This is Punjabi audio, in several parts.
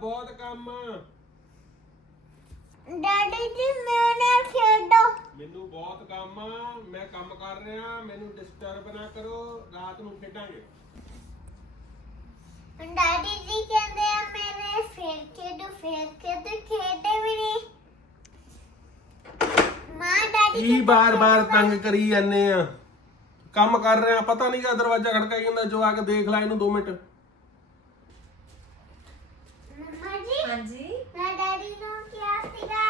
ਬਹੁਤ ਕੰਮ। ਆ ਡੈਡੀ ਜੀ ਮੇਰੇ ਨਾਲ ਖੇਡੋ। ਮੈਨੂੰ ਬਹੁਤ ਕੰਮ ਆ ਮੈਂ ਕੰਮ ਕਰ ਰਿਹਾ ਮੈਨੂੰ ਡਿਸਟਰਬ ਨਾ ਕਰੋ ਰਾਤ ਨੂੰ ਖੇਡਾਂਗੇ। ਡੈਡੀ ਜੀ ਕਹਿੰਦੇ ਆ ਮੇਰੇ ਫੇਰ ਖੇਡੋ ਫੇਰ ਖੇਡੋ ਖੇਡੇ ਵੀ ਨਹੀਂ। ਮਾਂ ਡੈਡੀ ਕੀ ਬਾਰ-ਬਾਰ ਤੰਗ ਕਰੀ ਜਾਂਦੇ ਆ? ਕੰਮ ਕਰ ਰਿਹਾ ਪਤਾ ਨਹੀਂਗਾ ਦਰਵਾਜ਼ਾ ਖੜਕਾਈ ਜਾਂਦਾ ਜੋ ਆ ਕੇ ਦੇਖ ਲੈ ਇਹਨੂੰ 2 ਮਿੰਟ ਮੰਮਾ ਜੀ ਹਾਂਜੀ? ਮੈਂ ਡੈਡੀ ਨੂੰ ਕਿਹਾ ਸੀਗਾ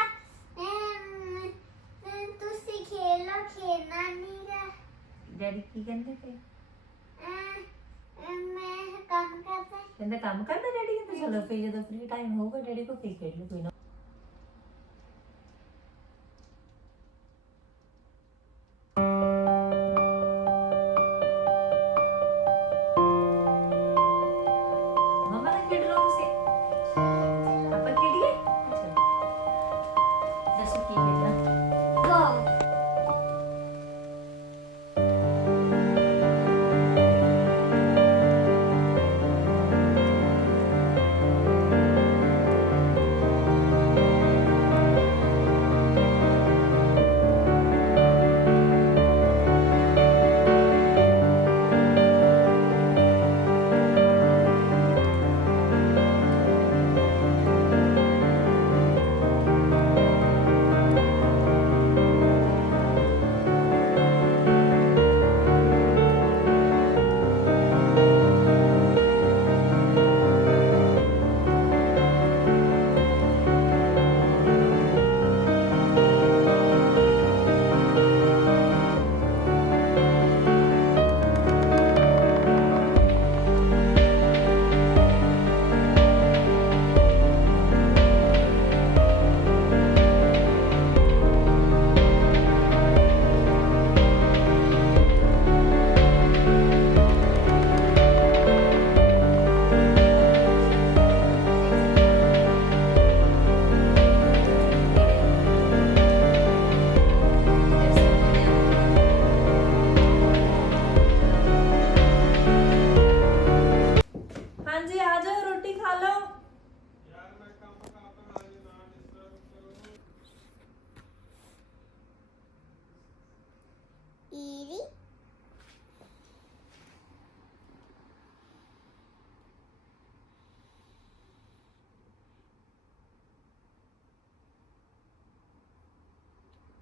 ਅਮ, ਅਮ, ਤੁਸੀਂ ਖੇਲੋ ਖੇਲਣਾ ਨਹੀਂਗਾ ਡੈਡੀ ਕੀ ਕਹਿੰਦੇ ਤੇ ਮੈਂ ਕੰਮ ਕਰਦਾ। ਕਹਿੰਦੇ ਕੰਮ ਕਰਦਾ ਡੈਡੀ? ਕਹਿੰਦੇ ਚਲੋ ਫੇ ਜਦੋਂ ਫ੍ਰੀ ਟਾਈਮ ਹੋਊਗਾ ਡੈਡੀ ਕੋ ਫੇ ਖੇਡ ਲਓ ਕੋਈ ਨਾ। Amen.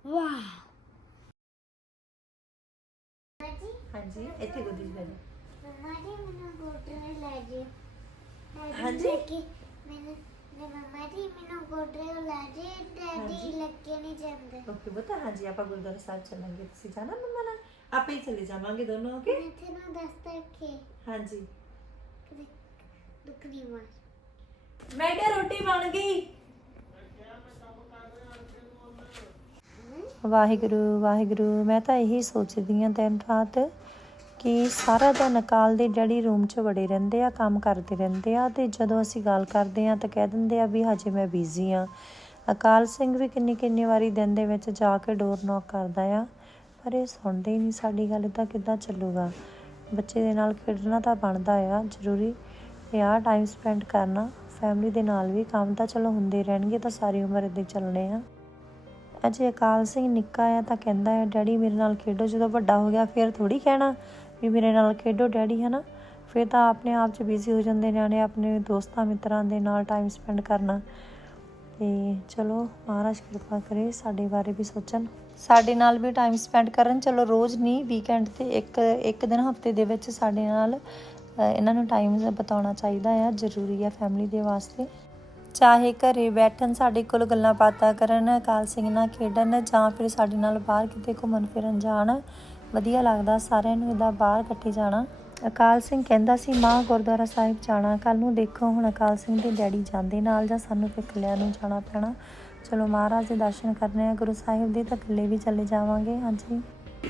ਵਾਹ ਹਾਂਜੀ ਇੱਥੇ ਗੋਦੀ 'ਚ ਬਹਿ ਜਾਓ। ਮੰਮਾ ਜੀ ਮੈਨੂੰ ਗੋਡਰੇ ਲੈ ਜਿਓ ਹਾਂਜੀ? ਕਿ ਮੈਨੂੰ ਨੇ ਮੰਮਾ ਜੀ ਮੈਨੂੰ ਗੋਡਰੇ ਲੈ ਜੀ ਡੈਡੀ ਲੱਗੇ ਨਹੀਂ ਜਾਂਦੇ। ਓਕੇ ਬਤਾ ਹਾਂਜੀ ਆਪਾਂ ਗੁਰਦੁਆਰਾ ਸਾਹਿਬ ਚੱਲਾਂਗੇ। ਤੁਸੀਂ ਜਾਣਾ ਮੰਮਾ ਨਾਲ? ਆਪੇ ਹੀ ਚਲੇ ਜਾਵਾਂਗੇ ਦੋਨੋਂ ਓਕੇ? ਮੈਂ ਇੱਥੇ ਨਾ ਦਸਤਾ ਕਿ ਹਾਂਜੀ। ਕਦੇ ਦੁੱਖਣੀ ਮਾਰ। ਮੈਂ ਕਿਹਾ ਰੋਟੀ ਬਣ ਗਈ। ਵਾਹਿਗੁਰੂ ਵਾਹਿਗੁਰੂ, ਮੈਂ ਤਾਂ ਇਹੀ ਸੋਚਦੀ ਹਾਂ ਦਿਨ ਰਾਤ ਕਿ ਸਾਰਾ ਦਿਨ ਅਕਾਲ ਦੇ ਡੈਡੀ ਰੂਮ 'ਚ ਵੜੇ ਰਹਿੰਦੇ ਆ, ਕੰਮ ਕਰਦੇ ਰਹਿੰਦੇ ਆ ਤੇ ਜਦੋਂ ਅਸੀਂ ਗੱਲ ਕਰਦੇ ਆ ਤਾਂ ਕਹਿ ਦਿੰਦੇ ਆ ਵੀ ਹਜੇ ਮੈਂ ਬਿਜ਼ੀ ਆ ਅਕਾਲ ਸਿੰਘ ਵੀ ਕਿੰਨੀ ਕਿੰਨੀ ਵਾਰੀ ਦਿਨ ਦੇ ਵਿੱਚ ਜਾ ਕੇ ਡੋਰ ਨੌਕ ਕਰਦਾ ਆ, ਪਰ ਇਹ ਸੁਣਦੇ ਹੀ ਨਹੀਂ ਸਾਡੀ ਗੱਲ ਤਾਂ ਕਿੱਦਾਂ ਚੱਲੂਗਾ। ਬੱਚੇ ਦੇ ਨਾਲ ਖੇਡਣਾ ਤਾਂ ਬਣਦਾ ਆ, ਜ਼ਰੂਰੀ ਤੇ ਟਾਈਮ ਸਪੈਂਡ ਕਰਨਾ ਫੈਮਿਲੀ ਦੇ ਨਾਲ ਵੀ ਕੰਮ ਤਾਂ ਚਲੋ ਹੁੰਦੇ ਰਹਿਣਗੇ, ਤਾਂ ਸਾਰੀ ਉਮਰ ਇੱਦਾਂ ਚੱਲਣੇ ਆ। ਅਜੇ ਅਕਾਲ ਸਿੰਘ ਨਿੱਕਾ ਆ ਤਾਂ ਕਹਿੰਦਾ ਹੈ ਡੈਡੀ ਮੇਰੇ ਨਾਲ ਖੇਡੋ, ਜਦੋਂ ਵੱਡਾ ਹੋ ਗਿਆ ਫਿਰ ਥੋੜੀ ਕਹਿਣਾ ਵੀ ਮੇਰੇ ਨਾਲ ਖੇਡੋ ਡੈਡੀ, ਹਨਾ? ਫਿਰ ਤਾਂ ਆਪਣੇ ਆਪ 'ਚ ਬਿਜ਼ੀ ਹੋ ਜਾਂਦੇ ਨਿਆਣੇ, ਆਪਣੇ ਦੋਸਤਾਂ ਮਿੱਤਰਾਂ ਦੇ ਨਾਲ ਟਾਈਮ ਸਪੈਂਡ ਕਰਨਾ। ਤੇ ਚਲੋ ਮਹਾਰਾਜ ਕਿਰਪਾ ਕਰੇ ਸਾਡੇ ਬਾਰੇ ਵੀ ਸੋਚਣ। ਸਾਡੇ ਨਾਲ ਵੀ ਟਾਈਮ ਸਪੈਂਡ ਕਰਨ। ਚਲੋ ਰੋਜ਼ ਨਹੀਂ ਵੀਕਐਂਡ ਤੇ ਇੱਕ ਇੱਕ ਦਿਨ ਹਫ਼ਤੇ ਦੇ ਵਿੱਚ ਸਾਡੇ ਨਾਲ ਇਹਨਾਂ ਨੂੰ ਟਾਈਮ ਬਿਤਾਉਣਾ ਚਾਹੀਦਾ ਆ। ਜ਼ਰੂਰੀ ਆ ਫੈਮਿਲੀ ਦੇ ਵਾਸਤੇ। ਚਾਹੇ ਘਰੇ ਬੈਠਣ ਸਾਡੇ ਕੋਲ ਗੱਲਾਂ ਬਾਤਾਂ ਕਰਨ ਅਕਾਲ ਸਿੰਘ ਨਾਲ ਖੇਡਣ ਜਾਂ ਫਿਰ ਸਾਡੇ ਨਾਲ ਬਾਹਰ ਕਿਤੇ ਘੁੰਮਣ ਫਿਰਨ ਜਾਣ ਵਧੀਆ ਲੱਗਦਾ ਸਾਰਿਆਂ ਨੂੰ ਇਦਾਂ ਬਾਹਰ ਇਕੱਠੇ ਜਾਣਾ। ਅਕਾਲ ਸਿੰਘ ਕਹਿੰਦਾ ਸੀ ਮਾਂ ਗੁਰਦੁਆਰਾ ਸਾਹਿਬ ਜਾਣਾ ਕੱਲ ਨੂੰ ਦੇਖੋ ਹੁਣ ਅਕਾਲ ਸਿੰਘ ਦੇ ਡੈਡੀ ਜਾਂਦੇ ਨਾਲ ਜਾਂ ਸਾਨੂੰ ਫਿਰ ਇਕੱਲਿਆਂ ਨੂੰ ਜਾਣਾ ਪੈਣਾ। ਚਲੋ ਮਹਾਰਾਜ ਦੇ ਦਰਸ਼ਨ ਕਰਨੇ ਆ ਗੁਰੂ ਸਾਹਿਬ ਦੇ ਤਾਂ ਇਕੱਲੇ ਵੀ ਚਲੇ ਜਾਵਾਂਗੇ ਹਾਂਜੀ?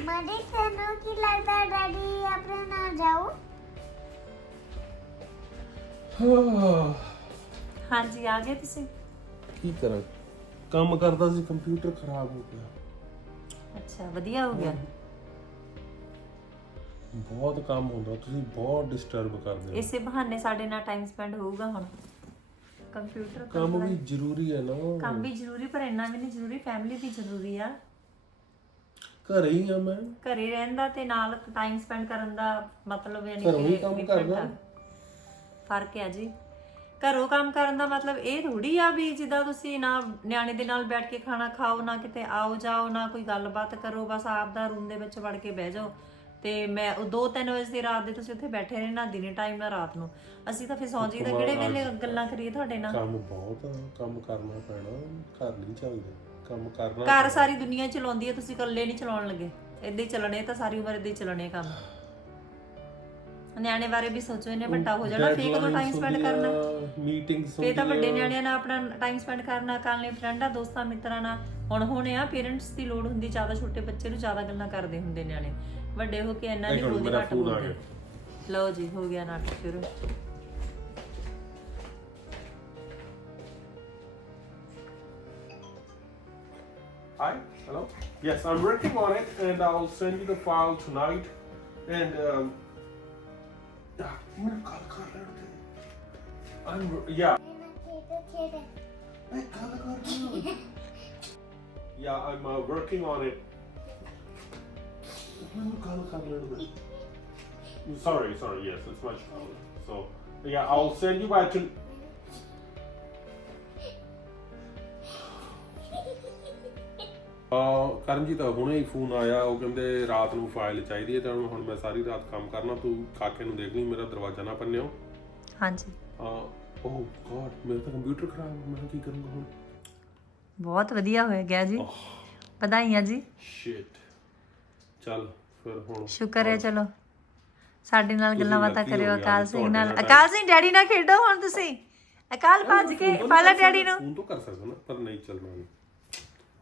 ਮਾਡੇ ਤੈਨੂੰ ਕੀ ਲੱਗਦਾ ਡੈਡੀ ਆਪਣੇ ਨਾਲ ਜਾਓ ਹਾਂਜੀ ਆ ਗਏ ਤੁਸੀਂ? ਕੀ ਕਰਾਂ? ਕੰਮ ਕਰਦਾ ਸੀ ਕੰਪਿਊਟਰ ਖਰਾਬ ਹੋ ਗਿਆ। ਅੱਛਾ ਵਧੀਆ ਹੋ ਗਿਆ। ਬਹੁਤ ਕੰਮ ਹੁੰਦਾ ਤੁਸੀਂ ਬਹੁਤ ਡਿਸਟਰਬ ਕਰਦੇ ਹੋ। ਇਸੇ ਬਹਾਨੇ ਸਾਡੇ ਨਾਲ ਟਾਈਮ ਸਪੈਂਡ ਹੋਊਗਾ ਹੁਣ। ਕੰਪਿਊਟਰ ਕੰਮ ਵੀ ਜ਼ਰੂਰੀ ਹੈ ਨਾ। ਕੰਮ ਵੀ ਜ਼ਰੂਰੀ ਪਰ ਇੰਨਾ ਵੀ ਨਹੀਂ ਜ਼ਰੂਰੀ ਫੈਮਿਲੀ ਵੀ ਜ਼ਰੂਰੀ ਆ। ਘਰੇ ਹੀ ਆ ਮੈਂ। ਘਰੇ ਰਹਿਣ ਦਾ ਤੇ ਨਾਲ ਟਾਈਮ ਸਪੈਂਡ ਕਰਨ ਦਾ ਮਤਲਬ ਯਾਨੀ ਘਰੋਂ ਹੀ ਕਿ ਕੰਮ different। ਆ। ਫ਼ਰਕ ਹੈ ਜੀ। ਘਰੋਂ ਕੰਮ ਕਰਨ ਦਾ ਮਤਲਬ ਇਹ ਥੋੜੀ ਆ ਵੀ ਜਿੱਦਾਂ ਤੁਸੀਂ ਨਾ ਨਿਆਣੇ ਦੇ ਨਾਲ ਬੈਠ ਕੇ ਖਾਣਾ ਖਾਓ ਨਾ ਕਿਤੇ ਆਓ ਜਾਓ ਨਾ ਕੋਈ ਗੱਲਬਾਤ ਕਰੋ ਬਸ ਆਪ ਦਾ ਰੂਮ ਦੇ ਵਿੱਚ ਵੜ ਕੇ ਬਹਿ ਜਾਓ। ਤੇ ਮੈਂ ਉਹ 2-3 ਵਜੇ ਦੀ ਰਾਤ ਦੇ ਤੁਸੀਂ ਉੱਥੇ ਬੈਠੇ ਰਹੇ ਨਾ ਦਿਨੇ ਟਾਈਮ ਨਾ ਰਾਤ ਨੂੰ। ਅਸੀਂ ਤਾਂ ਫਿਰ ਸੌਂ ਜਾਈਦਾ ਕਿਹੜੇ ਵੇਲੇ ਗੱਲਾਂ ਕਰੀਏ ਤੁਹਾਡੇ ਨਾਲ? ਕੰਮ ਬਹੁਤ ਆ ਕੰਮ ਕਰਨਾ ਪੈਣਾ ਘਰ ਨਹੀਂ ਚੱਲਦੇ ਕੰਮ ਕਰਨਾ ਘਰ ਸਾਰੀ ਦੁਨੀਆ ਚਲਾਉਂਦੀ ਹੈ ਤੁਸੀਂ ਇਕੱਲੇ ਨਹੀਂ ਚਲਾਉਣ ਲੱਗੇ। ਏਦਾਂ ਹੀ ਚੱਲਣੇ ਤਾਂ ਸਾਰੀ ਉਮਰ ਏਦਾਂ ਹੀ ਚੱਲਣੇ ਕੰਮ। ਨਿਆਣੇ ਬਾਰੇ ਵੀ ਸੋਚੋ ਇਹਨੇ ਵੱਡਾ ਹੋ ਜਾਣਾ ਫੇਰ ਕਦੋਂ ਟਾਈਮ ਸਪੈਂਡ ਕਰਨਾ? ਮੀਟਿੰਗਸ ਫੇਰ ਤਾਂ ਵੱਡੇ ਨਿਆਣਿਆਂ ਨਾਲ ਆਪਣਾ ਟਾਈਮ ਸਪੈਂਡ ਕਰਨਾ ਕੱਲ ਨੇ ਫਰੈਂਡਾਂ ਦੋਸਤਾਂ ਮਿੱਤਰਾਂ ਨਾਲ। ਹੁਣ ਹੋਣੇ ਆ ਪੇਰੈਂਟਸ ਦੀ ਲੋੜ ਹੁੰਦੀ ਜ਼ਿਆਦਾ ਛੋਟੇ ਬੱਚੇ ਨੂੰ ਜ਼ਿਆਦਾ ਗੱਲਾਂ ਕਰਦੇ ਹੁੰਦੇ ਨਿਆਣੇ। ਵੱਡੇ ਹੋ ਕੇ ਇੰਨਾ ਨਹੀਂ ਬੋਲਦੇ ਘੱਟ ਬੋਲਦੇ। ਲਓ ਜੀ ਹੋ ਗਿਆ ਨਾਟਕ ਸ਼ੁਰੂ। Hi, hello. Yes, I'm working on it, and I'll send you the file tonight. And um, Yeah. I'm uh, working on it. Sorry, sorry, yes, it's much. So, yeah, I'll send you back to. ਆ ਕਰਮਜੀਤ ਹੁਣੇ ਹੀ ਫੋਨ ਆਇਆ ਉਹ ਕਹਿੰਦੇ ਰਾਤ ਨੂੰ ਫਾਈਲ ਚਾਹੀਦੀ ਹੈ ਤਾਂ ਹੁਣ ਮੈਂ ਸਾਰੀ ਰਾਤ ਕੰਮ ਕਰਨਾ ਤੂੰ ਕਾਕੇ ਨੂੰ ਦੇਖ ਲਈ ਮੇਰਾ ਦਰਵਾਜ਼ਾ ਨਾ ਪੰਨਿਓ ਹਾਂਜੀ। ਆ ਓ ਗॉड ਮੇਰਾ ਤਾਂ ਕੰਪਿਊਟਰ ਖਰਾਬ ਹੈ ਮੈਂ ਕੀ ਕਰੂੰਗਾ ਹੁਣ? ਬਹੁਤ ਵਧੀਆ ਹੋਇਆ ਗਿਆ ਜੀ। ਵਧਾਈਆਂ ਜੀ। ਸ਼ਿਟ ਚੱਲ ਫਿਰ ਹੁਣ ਸ਼ੁਕਰ ਹੈ ਚਲੋ। ਸਾਡੇ ਨਾਲ ਗੱਲਾਂ ਬਾਤਾਂ ਕਰਿਓ ਹੋ ਅਕਾਲ ਸਿੰਘ ਨਾਲ। ਅਕਾਲ ਸਿੰਘ ਡੈਡੀ ਨਾਲ ਖੇਡੋ ਹੁਣ ਤੁਸੀਂ। ਅਕਾਲ ਭੱਜ ਕੇ ਪਾਲਾ ਡੈਡੀ ਨੂੰ। ਫੋਨ ਤੋਂ ਕਰ ਸਕਦਾ ਨਾ ਪਰ ਨਹੀਂ ਚੱਲਣਾ ਨਹੀਂ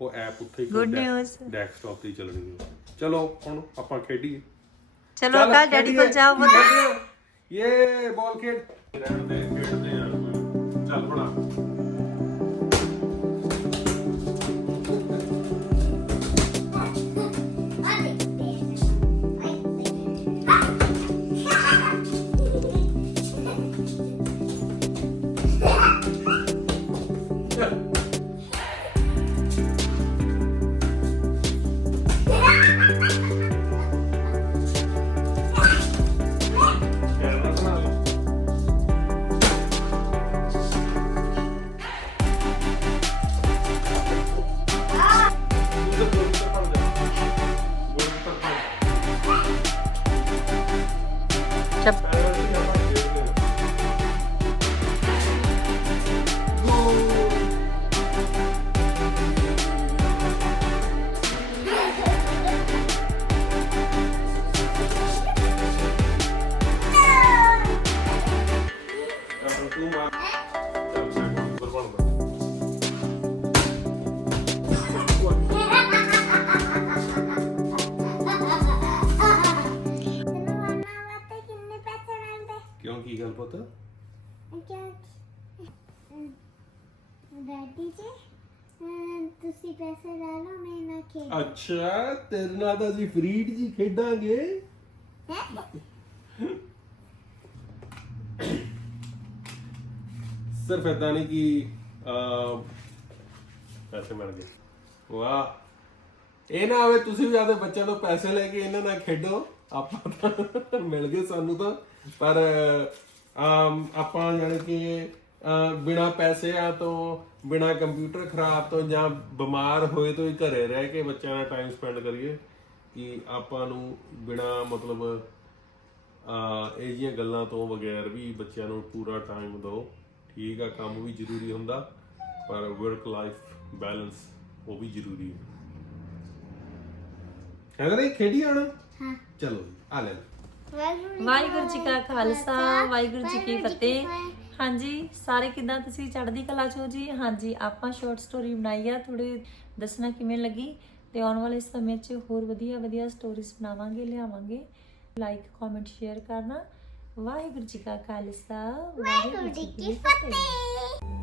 ਉਹ ਐਪ ਉੱਥੇ Good news. ਡੈਸਕਟਾਪ ਤੇ ਹੀ ਚੱਲਣੀ ਹੈ ਚਲੋ ਹੁਣ ਆਪਾਂ ਖੇਡੀਏ। ਚਲੋ ਅਕਾਲ ਡੈਡੀ ਕੋਲ ਜਾਓ। ਪੁੱਤ ਇਹ ਬਾਲ ਖੇਡ। ਰਹਿੰਦੇ ਖੇਡਦੇ ਆ। ਚੱਲ ਬਣਾ। ਡੈਡੀ ਜੀ ਅਮ, ਤੁਸੀਂ ਪੈਸੇ ਲੈ ਲਓ ਮੈਂ ਨਾ ਖੇਡ ਅੱਛਾ ਤੇਰੇ ਨਾਲ ਤਾਂ ਅਸੀਂ ਫਰੀਡ ਜੀ ਖੇਡਾਂਗੇ। ਸਿਰਫ ਇਦਾਂ ਨਹੀਂ ਕਿ ਅਹ, ਪੈਸੇ ਮਿਲ ਗਏ। ਵਾਹ। ਇਹ ਨਾ ਹੋਵੇ ਤੁਸੀਂ ਵੀ ਆਦੇ ਬੱਚਿਆਂ ਤੋਂ ਪੈਸੇ ਲੈ ਕੇ ਇਹਨਾਂ ਨਾਲ ਖੇਡੋ। ਆਪਾਂ ਤਾਂ ਮਿਲ ਗਏ ਸਾਨੂੰ ਤਾਂ। ਪਰ ਆਮ, ਆਪਾਂ ਜਾਣੀ ਕਿ ਬਿਨਾ ਪੈਸਿਆਂ ਤੋਂ ਬਿਨਾ ਕੰਪਿਊਟਰ ਖਰਾਬ ਤੋਂ ਜਾਂ ਬਿਮਾਰ ਹੋਏ ਤੋਂ ਹੀ ਘਰੇ ਰਹਿ ਕੇ ਬੱਚਿਆਂ ਨਾਲ ਟਾਈਮ ਸਪੈਂਡ ਕਰੀਏ ਕਿ ਆਪਾਂ ਨੂੰ ਬਿਨਾ ਮਤਲਬ ਆ ਇਹ ਜੀਆਂ ਗੱਲਾਂ ਤੋਂ ਬਗੈਰ ਵੀ ਬੱਚਿਆਂ ਨੂੰ ਪੂਰਾ ਟਾਈਮ ਦਿਓ। ਠੀਕ ਆ ਕੰਮ ਵੀ ਜ਼ਰੂਰੀ ਹੁੰਦਾ ਪਰ ਵਰਕ ਲਾਈਫ ਬੈਲੈਂਸ ਉਹ ਵੀ ਜ਼ਰੂਰੀ ਹੈ। ਹੈਗਾ ਨਹੀਂ? ਖੇਡੀ ਆਣਾ ਹਾਂ। ਚਲੋ ਆ ਲੈ ਲਓ। ਵਾਹਿਗੁਰੂ ਜੀ ਕਾ ਖਾਲਸਾ ਵਾਹਿਗੁਰੂ ਜੀ ਕੀ ਫਤਿਹ। ਹਾਂਜੀ ਸਾਰੇ ਕਿਦਾਂ ਤੁਸੀਂ? ਚੜ੍ਹਦੀ ਕਲਾ ਚੋ ਜੀ? ਹਾਂਜੀ ਆਪਾਂ ਸ਼ਾਰਟ ਸਟੋਰੀ ਬਣਾਈ ਆ ਥੋੜੇ ਦੱਸਣਾ ਕਿਵੇਂ ਲੱਗੀ? ਤੇ ਆਉਣ ਵਾਲੇ ਸਮੇਂ 'ਚ ਹੋਰ ਵਧੀਆ ਵਧੀਆ ਸਟੋਰੀਜ਼ ਬਣਾਵਾਂਗੇ ਲਿਆਵਾਂਗੇ। ਲਾਈਕ ਕਮੈਂਟ ਸ਼ੇਅਰ ਕਰਨਾ। ਵਾਹਿਗੁਰੂ ਜੀ ਕਾ ਖਾਲਸਾ ਵਾਹਿਗੁਰੂ ਜੀ ਕੀ ਫਤਿਹ।